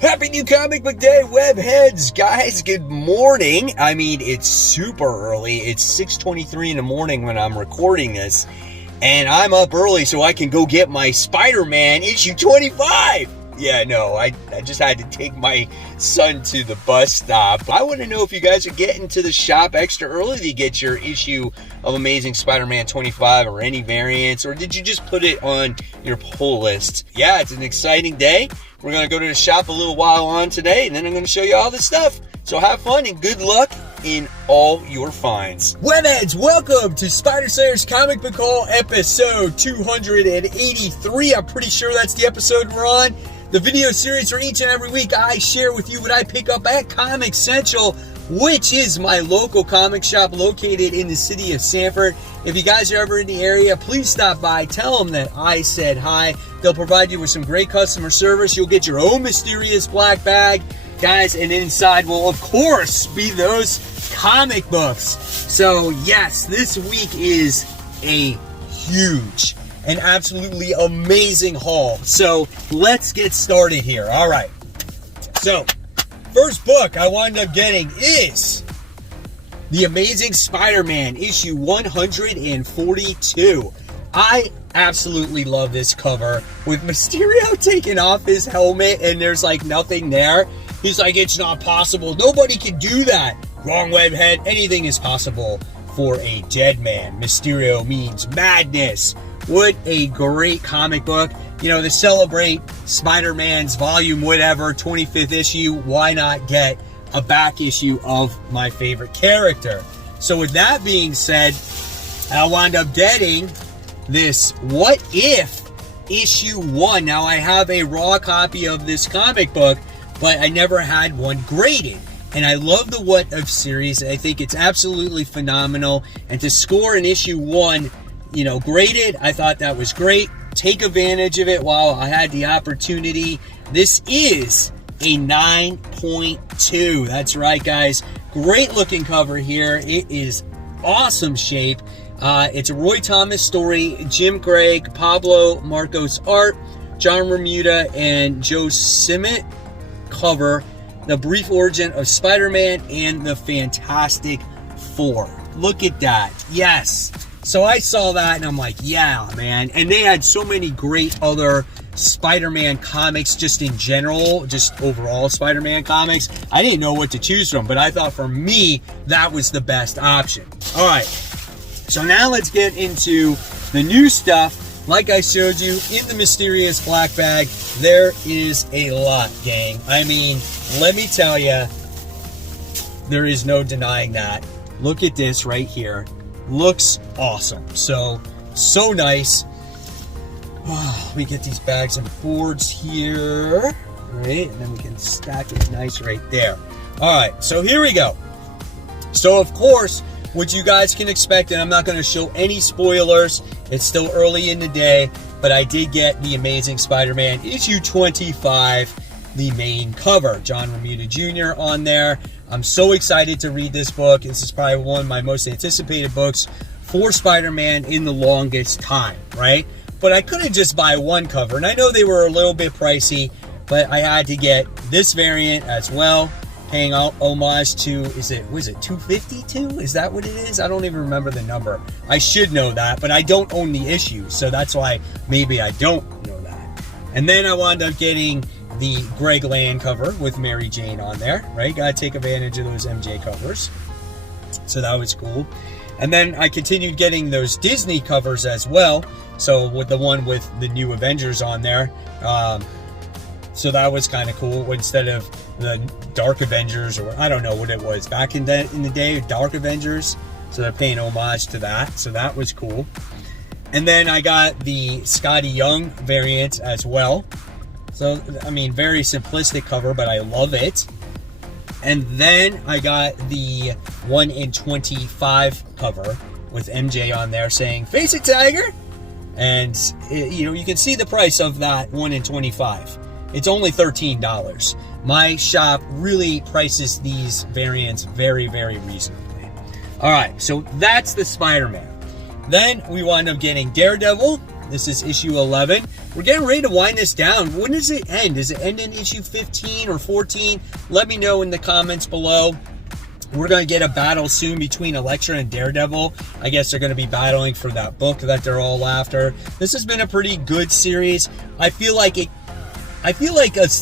Happy new comic book day, webheads. Guys, good morning. I mean, it's super early. It's 6:23 in the morning when I'm recording this. And I'm up early so I can go get my Spider-Man issue 25. Yeah, no, I just had to take my son to the bus stop. I want to know if you guys are getting to the shop extra early to get your issue of Amazing Spider-Man 25 or any variants, or did you just put it on your pull list? Yeah, it's an exciting day. We're going to go to the shop a little while on today, and then I'm going to show you all this stuff. So have fun and good luck in all your finds. Webheads, welcome to Spider Slayer's Comic Book Haul episode 283. I'm pretty sure that's the episode we're on. The video series where each and every week I share with you what I pick up at Comic Central, which is my local comic shop located in the city of Sanford. If you guys are ever in the area, please stop by. Tell them that I said hi. They'll provide you with some great customer service. You'll get your own mysterious black bag, guys, and inside will, of course, be those comic books. So, yes, this week is a huge and absolutely amazing haul. So, let's get started here. All right. So, first book I wound up getting is The Amazing Spider-Man, issue 142. I absolutely love this cover with Mysterio taking off his helmet and there's like nothing there. He's like, it's not possible. Nobody can do that. Wrong, webhead. Anything is possible for a dead man. Mysterio means madness. What a great comic book. You know, to celebrate Spider-Man's volume whatever, 25th issue, why not get a back issue of my favorite character? So with that being said, I wound up getting this What If issue 1. Now I have a raw copy of this comic book, but I never had one graded. And I love the What If series. I think it's absolutely phenomenal. And to score an issue 1, you know, graded, I thought that was great. Take advantage of it while I had the opportunity. This is a 9.2. That's right, guys. Great looking cover here. It is awesome shape. It's a Roy Thomas story. Jim Craig, Pablo Marcos art, John Romita, and Joe Simmett cover. The brief origin of Spider-Man and the Fantastic Four. Look at that. Yes. So I saw that and I'm like, yeah, man. And they had so many great other Spider-Man comics just in general, just overall Spider-Man comics. I didn't know what to choose from, but I thought for me, that was the best option. All right. So now let's get into the new stuff. Like I showed you in the mysterious black bag, there is a lot, gang. I mean, let me tell you, there is no denying that. Look at this right here. Looks awesome. So nice. Oh, we get these bags and boards here. All right, and then we can stack it nice right there. All right, so here we go. So, of course, what you guys can expect, and I'm not going to show any spoilers. It's still early in the day, but I did get The Amazing Spider-Man issue 25, the main cover. John Romita Jr. on there. I'm so excited to read this book. This is probably one of my most anticipated books for Spider-Man in the longest time, right? But I couldn't just buy one cover, and I know they were a little bit pricey, but I had to get this variant as well, paying homage to, was it 252? Is that what it is? I don't even remember the number. I should know that, but I don't own the issue, so that's why maybe I don't know that. And then I wound up getting the Greg Land cover with Mary Jane on there, right? Gotta take advantage of those MJ covers. So that was cool. And then I continued getting those Disney covers as well. So with the one with the new Avengers on there. So that was kind of cool. Instead of the Dark Avengers, or I don't know what it was back in the day, Dark Avengers. So they're paying homage to that. So that was cool. And then I got the Scotty Young variant as well. So, I mean, very simplistic cover, but I love it. And then I got the 1 in 25 cover with MJ on there saying, "Face it, Tiger." And, you know, you can see the price of that 1 in 25. It's only $13. My shop really prices these variants very, very reasonably. All right, so that's the Spider-Man. Then we wound up getting Daredevil, This is issue 11. We're getting ready to wind this down. When does it end? Does it end in issue 15 or 14? Let me know in the comments below. We're going to get a battle soon between Elektra and Daredevil. I guess they're going to be battling for that book that they're all after. This has been a pretty good series. I feel like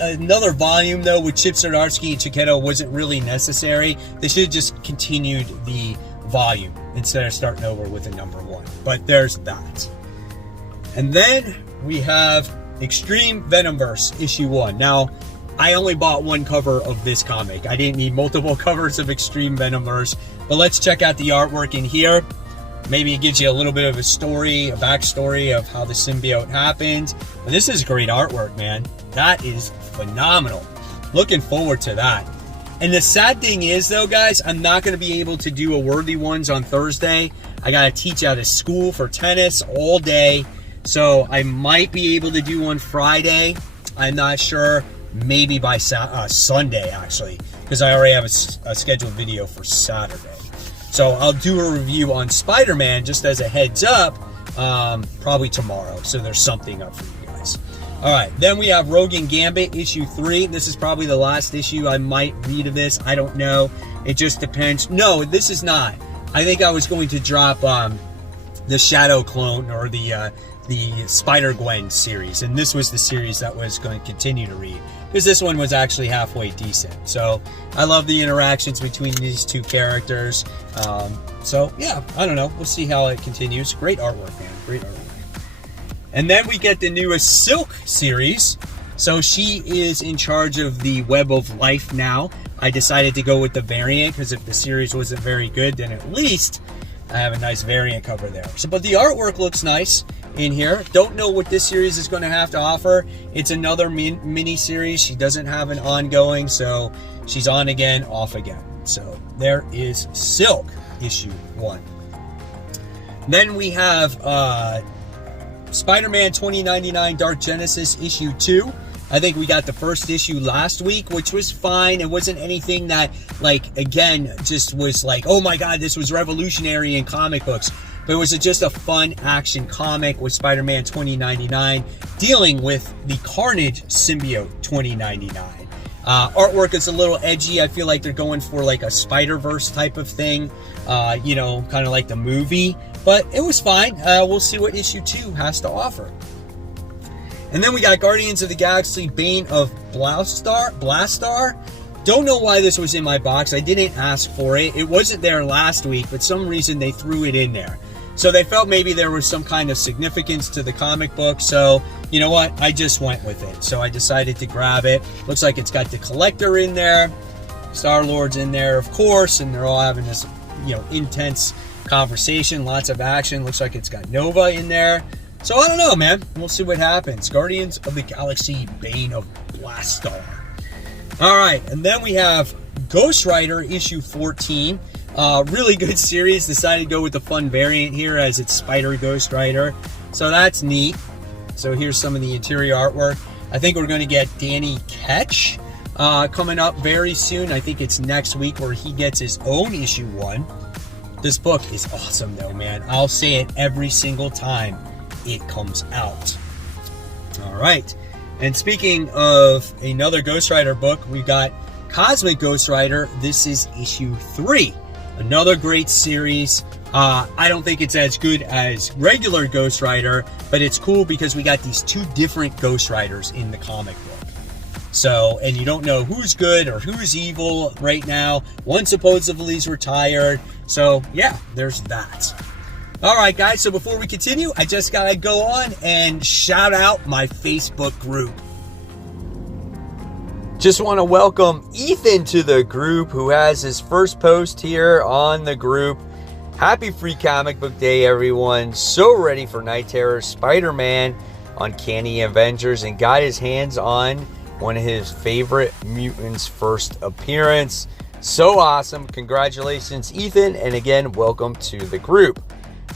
another volume, though, with Chip Zdarsky and Chiquetto wasn't really necessary. They should have just continued the volume instead of starting over with a number 1. But there's that. And then we have Extreme Venomverse issue 1. Now, I only bought one cover of this comic. I didn't need multiple covers of Extreme Venomverse. But let's check out the artwork in here. Maybe it gives you a little bit of a story, a backstory of how the symbiote happened. But this is great artwork, man. That is phenomenal. Looking forward to that. And the sad thing is, though, guys, I'm not going to be able to do a Worthy Ones on Thursday. I got to teach out of school for tennis all day. So I might be able to do one Friday. I'm not sure. Maybe by Sunday, actually, because I already have a scheduled video for Saturday. So I'll do a review on Spider-Man just as a heads up, probably tomorrow. So there's something up for you guys. All right, then we have Rogue and Gambit issue 3. This is probably the last issue I might read of this. I don't know. It just depends. No, this is not. I think I was going to drop the Shadow Clone or the Spider-Gwen series, and this was the series that was going to continue to read, because this one was actually halfway decent. So I love the interactions between these two characters. So yeah, I don't know. We'll see how it continues. Great artwork, man. Great artwork. And then we get the newest Silk series. So she is in charge of the Web of Life now. I decided to go with the variant because if the series wasn't very good, then at least I have a nice variant cover there. So, but the artwork looks nice in here. Don't know what this series is going to have to offer. It's another mini series. She doesn't have an ongoing, so she's on again, off again. So there is Silk issue 1. Then we have Spider-Man 2099 Dark Genesis issue 2. I think we got the first issue last week, which was fine. It wasn't anything that, like, again, just was like, oh my god, this was revolutionary in comic books. But it was just a fun action comic with Spider-Man 2099 dealing with the Carnage symbiote 2099. Artwork is a little edgy. I feel like they're going for like a Spider-Verse type of thing, you know, kind of like the movie. But it was fine. We'll see what issue 2 has to offer. And then we got Guardians of the Galaxy Bane of Blastar. Don't know why this was in my box. I didn't ask for it. It wasn't there last week, but some reason they threw it in there. So they felt maybe there was some kind of significance to the comic book. So, you know what? I just went with it. So I decided to grab it. Looks like it's got the Collector in there. Star-Lord's in there, of course. And they're all having this, you know, intense conversation. Lots of action. Looks like it's got Nova in there. So I don't know, man. We'll see what happens. Guardians of the Galaxy Bane of Blastar. All right, and then we have Ghost Rider issue 14. Really good series. Decided to go with the fun variant here as it's Spider Ghost Rider. So that's neat. So here's some of the interior artwork. I think we're going to get Danny Ketch coming up very soon. I think it's next week where he gets his own issue 1. This book is awesome though, man. I'll say it every single time it comes out. All right, and speaking of another Ghost Rider book, we got Cosmic Ghost Rider. This is issue 3, another great series. I don't think it's as good as regular Ghost Rider, but it's cool because we got these 2 different Ghost Riders in the comic book. So, and you don't know who's good or who's evil right now. One supposedly is retired. So yeah, there's that. All right, guys, so before we continue, I just got to go on and shout out my Facebook group. Just want to welcome Ethan to the group, who has his first post here on the group. Happy Free Comic Book Day, everyone. So ready for Night Terror Spider-Man Uncanny Avengers, and got his hands on one of his favorite mutants' first appearance. So awesome. Congratulations, Ethan, and again, welcome to the group.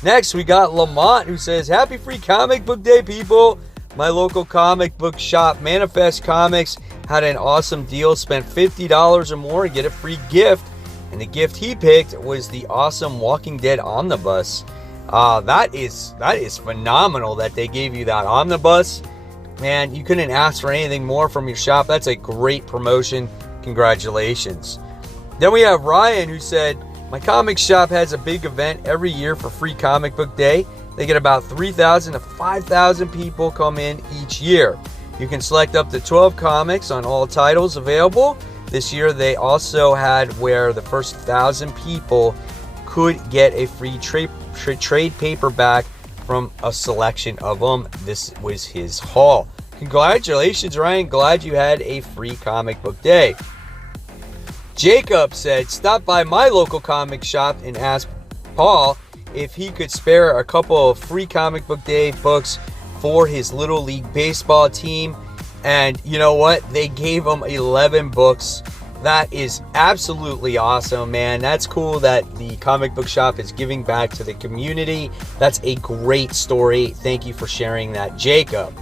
Next, we got Lamont, who says, Happy Free Comic Book Day, people. My local comic book shop, Manifest Comics, had an awesome deal. Spent $50 or more and get a free gift. And the gift he picked was the awesome Walking Dead Omnibus. That is phenomenal that they gave you that omnibus. Man, you couldn't ask for anything more from your shop. That's a great promotion. Congratulations. Then we have Ryan, who said, my comic shop has a big event every year for Free Comic Book Day. They get about 3,000 to 5,000 people come in each year. You can select up to 12 comics on all titles available. This year they also had where the first 1,000 people could get a free trade paperback from a selection of them. This was his haul. Congratulations, Ryan. Glad you had a free comic book day. Jacob said, stop by my local comic shop and ask Paul if he could spare a couple of free comic book day books for his Little League baseball team. And you know what? They gave him 11 books. That is absolutely awesome, man. That's cool that the comic book shop is giving back to the community. That's a great story. Thank you for sharing that, Jacob.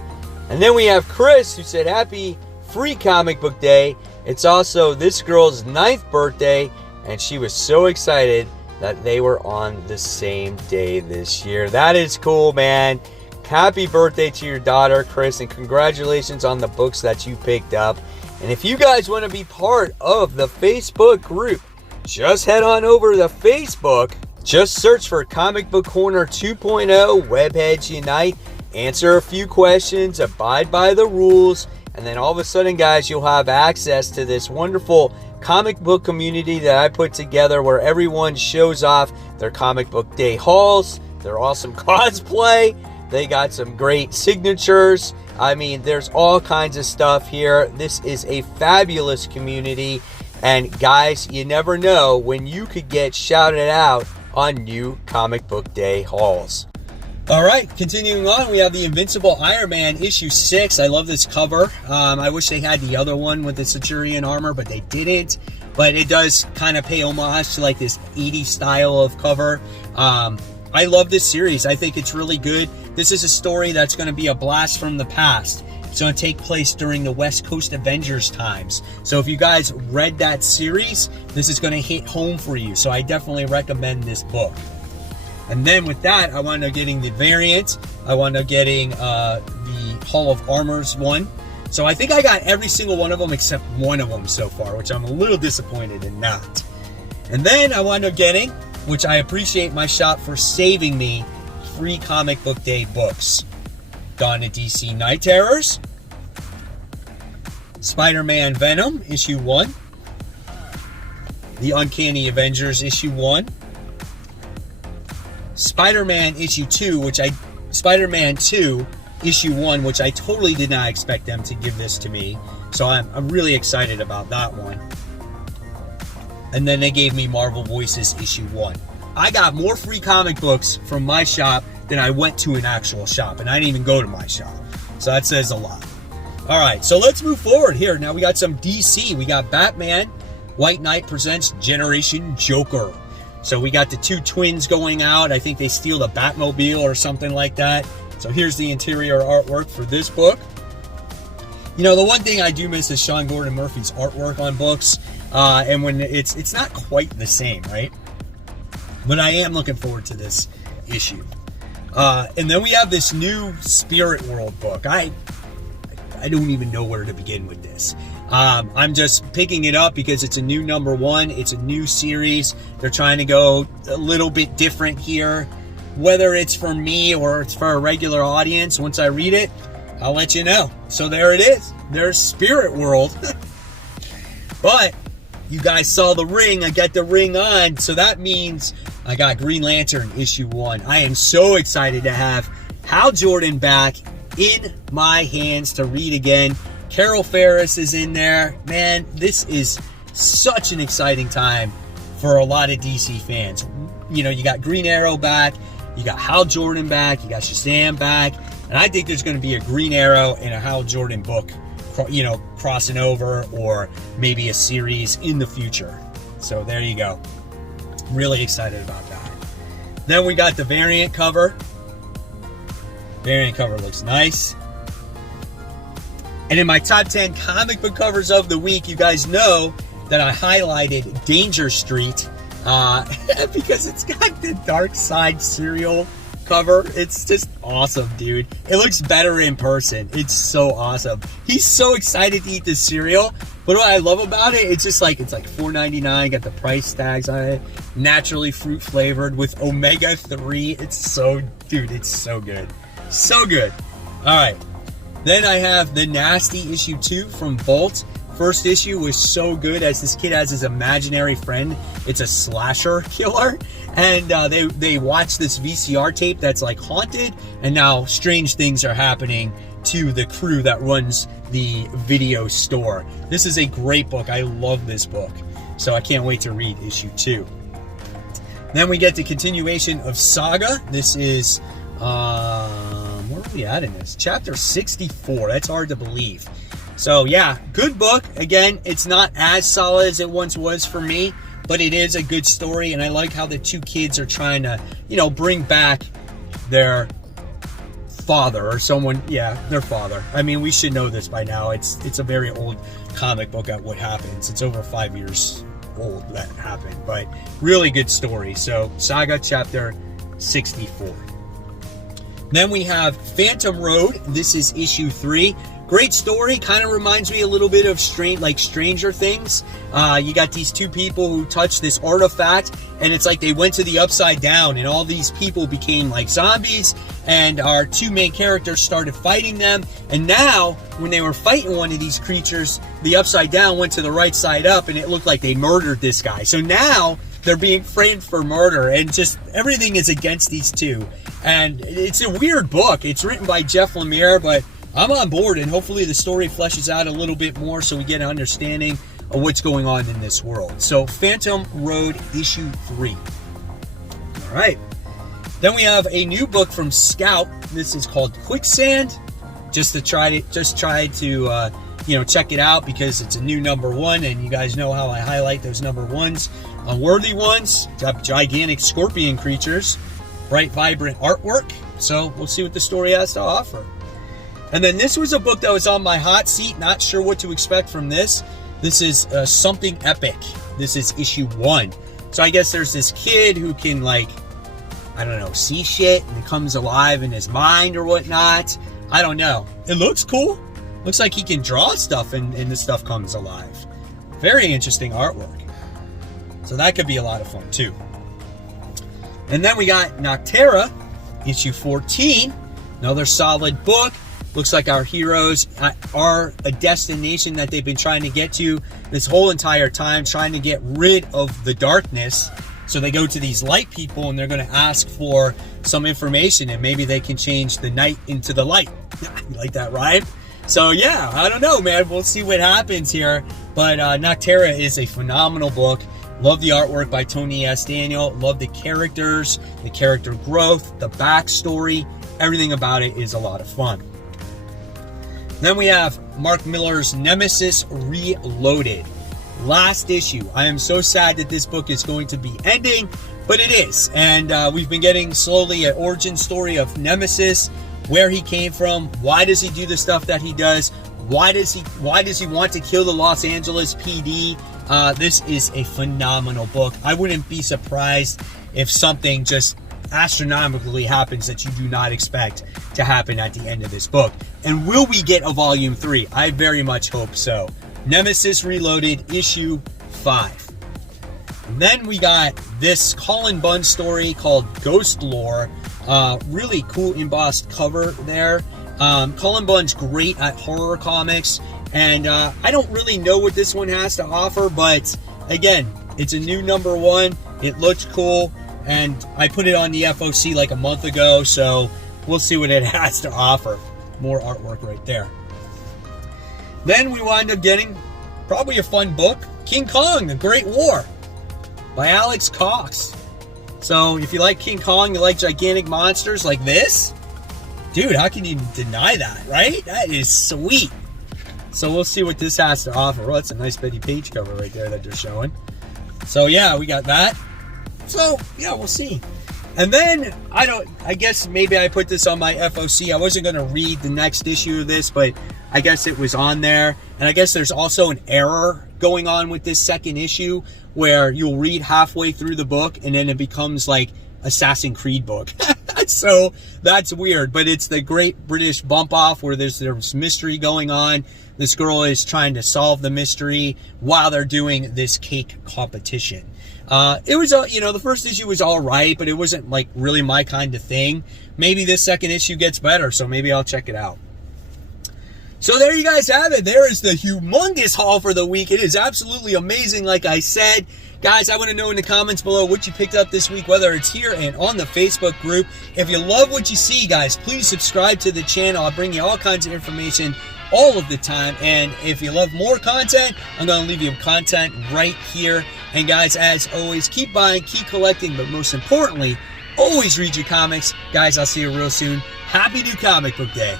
And then we have Chris, who said, happy free comic book day. It's also this girl's 9th birthday, and she was so excited that they were on the same day this year. That is cool, man. Happy birthday to your daughter, Chris, and congratulations on the books that you picked up. And if you guys want to be part of the Facebook group, just head on over to Facebook. Just search for Comic Book Corner 2.0 Webheads Unite. Answer a few questions, abide by the rules, and then all of a sudden, guys, you'll have access to this wonderful comic book community that I put together where everyone shows off their comic book day hauls, their awesome cosplay. They got some great signatures. I mean, there's all kinds of stuff here. This is a fabulous community. And guys, you never know when you could get shouted out on new comic book day hauls. All right, continuing on, we have the Invincible Iron Man issue 6. I love this cover. I wish they had the other one with the Centurion armor, but they didn't. But it does kind of pay homage to like this 80s style of cover. I love this series. I think it's really good. This is a story that's going to be a blast from the past. It's going to take place during the West Coast Avengers times. So if you guys read that series, this is going to hit home for you. So I definitely recommend this book. And then with that, I wound up getting the variant. I wound up getting the Hall of Armors one. So I think I got every single one of them except one of them so far, which I'm a little disappointed in not. And then I wound up getting, which I appreciate my shop for saving me, free comic book day books. Dawn of DC Night Terrors, Spider-Man Venom issue 1, The Uncanny Avengers issue 1, Spider-Man issue 2, Spider-Man 2 issue 1, which I totally did not expect them to give this to me. So I'm really excited about that one. And then they gave me Marvel Voices issue 1. I got more free comic books from my shop than I went to an actual shop, and I didn't even go to my shop. So that says a lot. All right, so let's move forward here. Now we got some DC. We got Batman. White Knight presents Generation Joker. So we got the two twins going out. I think they steal the Batmobile or something like that. So here's the interior artwork for this book. You know, the one thing I do miss is Sean Gordon Murphy's artwork on books. And when it's not quite the same, right? But I am looking forward to this issue. And then we have this new Spirit World book. I don't even know where to begin with this. I'm just picking it up because it's a new number 1. It's a new series. They're trying to go a little bit different here. Whether it's for me or it's for a regular audience, once I read it, I'll let you know. So there it is. There's Spirit World. But you guys saw the ring. I got the ring on. So that means I got Green Lantern issue 1. I am so excited to have Hal Jordan back in my hands to read again. Carol Ferris is in there. Man, this is such an exciting time for a lot of DC fans. You know, you got Green Arrow back. You got Hal Jordan back. You got Shazam back. And I think there's going to be a Green Arrow and a Hal Jordan book, you know, crossing over, or maybe a series in the future. So there you go. Really excited about that. Then we got the variant cover. Variant cover looks nice. And in my top 10 comic book covers of the week, you guys know that I highlighted Danger Street because it's got the Dark Side cereal cover. It's just awesome, dude. It looks better in person. It's so awesome. He's so excited to eat this cereal. But what I love about it, it's just like, it's like $4.99, got the price tags on it, naturally fruit flavored with omega-3. It's so, dude, it's so good. So good. All right. Then I have The Nasty issue 2 from Bolt. First issue was so good as this kid has his imaginary friend. It's a slasher killer. And they watch this VCR tape that's like haunted. And now strange things are happening to the crew that runs the video store. This is a great book. I love this book. So I can't wait to read issue 2. Then we get the continuation of Saga. This is, where are we at in this? Chapter 64. That's hard to believe. So yeah, good book. Again, it's not as solid as it once was for me, but it is a good story. And I like how the two kids are trying to, bring back their father or someone, their father. I mean, we should know this by now. It's a very old comic book at what happens. It's over 5 years old that happened, but really good story. So Saga chapter 64. Then we have Phantom Road. This is issue 3. Great story. Kind of reminds me a little bit of Stranger Things. You got these two people who touch this artifact, and it's like they went to the upside down, and all these people became like zombies, and our two main characters started fighting them. And now, when they were fighting one of these creatures, the upside down went to the right side up, and it looked like they murdered this guy. So now they're being framed for murder, and just everything is against these two. And it's a weird book. It's written by Jeff Lemire, but I'm on board, and hopefully the story fleshes out a little bit more so we get an understanding of what's going on in this world. So Phantom Road issue 3. All right. Then we have a new book from Scout. This is called Quicksand. Just try to check it out because it's a new #1, and you guys know how I highlight those #1s. Unworthy ones, got gigantic scorpion creatures, bright, vibrant artwork. So we'll see what the story has to offer. And then this was a book that was on my hot seat. Not sure what to expect from this. This is Something Epic. This is issue 1. So I guess there's this kid who can, see shit and comes alive in his mind or whatnot. I don't know. It looks cool. Looks like he can draw stuff and the stuff comes alive. Very interesting artwork. So that could be a lot of fun too. And then we got Noctera, issue 14. Another solid book. Looks like our heroes are a destination that they've been trying to get to this whole entire time, trying to get rid of the darkness. So they go to these light people and they're going to ask for some information, and maybe they can change the night into the light. You like that rhyme? So yeah, I don't know, man. We'll see what happens here. But Noctera is a phenomenal book. Love the artwork by Tony S. Daniel. Love the characters, the character growth, the backstory. Everything about it is a lot of fun. Then we have Mark Millar's Nemesis Reloaded. Last issue. I am so sad that this book is going to be ending, but it is. And we've been getting slowly an origin story of Nemesis, where he came from, why does he do the stuff that he does, why does he want to kill the Los Angeles PD. This is a phenomenal book. I wouldn't be surprised if something just astronomically happens that you do not expect to happen at the end of this book. And will we get a volume 3? I very much hope so. Nemesis Reloaded, issue 5. And then we got this Colin Bunn story called Ghost Lore. Really cool embossed cover there. Colin Bunn's great at horror comics, and I don't really know what this one has to offer, but again, it's a new #1. It looks cool, and I put it on the FOC like a month ago, so we'll see what it has to offer. More artwork right there. Then we wind up getting probably a fun book, King Kong, The Great War, by Alex Cox. So if you like King Kong, you like gigantic monsters like this, dude, how can you deny that, right? That is sweet. So we'll see what this has to offer. Well, that's a nice Betty Page cover right there that they're showing. So yeah, we got that. So yeah, we'll see. And then, I guess maybe I put this on my FOC. I wasn't going to read the next issue of this, but I guess it was on there. And I guess there's also an error going on with this second issue where you'll read halfway through the book and then it becomes like Assassin's Creed book. So that's weird, but it's the Great British Bump Off where there's mystery going on. This girl is trying to solve the mystery while they're doing this cake competition. It was, the first issue was all right, but it wasn't like really my kind of thing. Maybe this second issue gets better, so maybe I'll check it out. So there you guys have it. There is the humongous haul for the week. It is absolutely amazing, like I said. Guys, I want to know in the comments below what you picked up this week, whether it's here and on the Facebook group. If you love what you see, guys, please subscribe to the channel. I'll bring you all kinds of information all of the time. And if you love more content, I'm going to leave you content right here. And guys, as always, keep buying, keep collecting, but most importantly, always read your comics. Guys, I'll see you real soon. Happy New Comic Book Day.